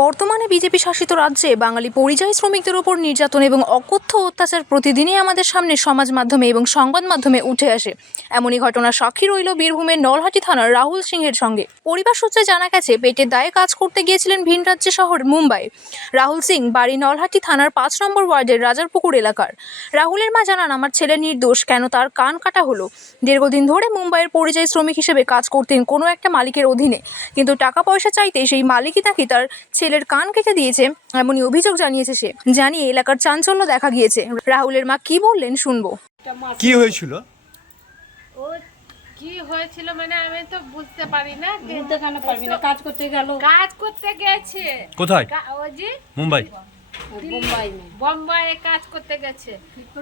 বর্তমানে বিজেপি শাসিত রাজ্যে বাঙালি পরিযায়ী শ্রমিকদের উপর নির্যাতন এবং অকথ্য অত্যাচার প্রতিদিনই আমাদের সামনে সমাজ মাধ্যমে এবং সংবাদ মাধ্যমে উঠে আসে। এমনই ঘটনা সাক্ষী রইল বীরভূমের নলহাটি থানার রাহুল সিংহের সঙ্গে। পরিবার সূত্রে জানা গেছে পেটের দায়ে কাজ করতে গিয়েছিলেন ভিন রাজ্য শহর মুম্বাই। রাহুল সিং বাড়ি নলহাটি থানার পাঁচ নম্বর ওয়ার্ডের রাজারপুকুর এলাকার। রাহুলের মা জানান, আমার ছেলে নির্দোষ, কেন তার কান কাটা হলো? দীর্ঘদিন ধরে মুম্বাইয়ের পরিযায়ী শ্রমিক হিসেবে কাজ করতেন কোনো একটা মালিকের অধীনে। কিন্তু টাকা পয়সা চাইতে সেই মালিকই নাকি তার ছেলের কান কেটে দিয়েছে এমনই অভিযোগ জানিয়েছে সে। জানিয়ে এলাকার চাঞ্চল্য দেখা গিয়েছে। রাহুলের মা কি বললেন শুনব। কি হয়েছিল? ও কি হয়েছিল মানে আমি তো বুঝতে পারি না বুঝতে কেন পারবি না? কাজ করতে গেল। কাজ করতে গেছে। কোথায়? মুম্বাই। বোম্বাই বোম্বাইয়ে কাজ করতে গেছে।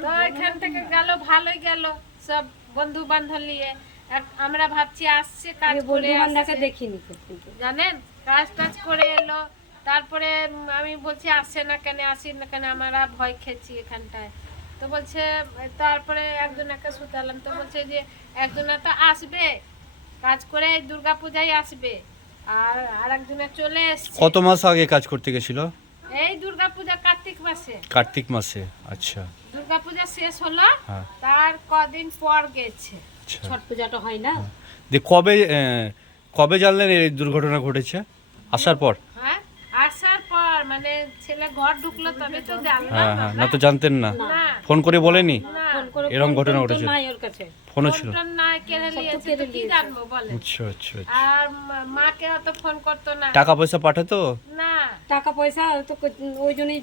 তো এখান থেকে গেল ভালোই গেল। সব বন্ধু বান্ধব নিয়ে আমরা ভাবছি আসছে কাজ করে আসছে। দেখিনি জানেন? কাজ টাজ করে এলো। তারপরে আমি বলছি আসছে না কেন? আসি না কেন? আমরা ভয় খেয়েছি এখানটায়। তো বলছে তারপরে একজনকে শুতালাম তো বলছে যে একজনে তো আসবে কাজ করে দুর্গা পূজায় আসবে। আর আর একজনে চলে এসছে। কত মাস আগে কাজ করতে গেছিল? এই দুর্গা পূজা কার্তিক মাসে। কার্তিক মাসে আচ্ছা। দুর্গা পূজা শেষ হলো হ্যাঁ। তার কদিন পর গেছে। আচ্ছা। ছট পূজাটা হয় না? দিয়ে কবে কবে জানলেন এই দুর্ঘটনা ঘটেছে? আসার পর? হ্যাঁ আসার পর মানে ছেলে ঘর ঢুকলো তবে তো জানলাম হ্যাঁ হ্যাঁ না তো জানতেন না। ফোন করে বলেনি? না। ফোন করে এরকম ঘটনা ঘটেছে? ওর কাছে। ফোনও ছিল। আচ্ছা আচ্ছা আচ্ছা। আর মাকে অত ফোন করতো না। টাকা পয়সা পাঠাতো? না। টাকা পয়সা তো ওই জন্যই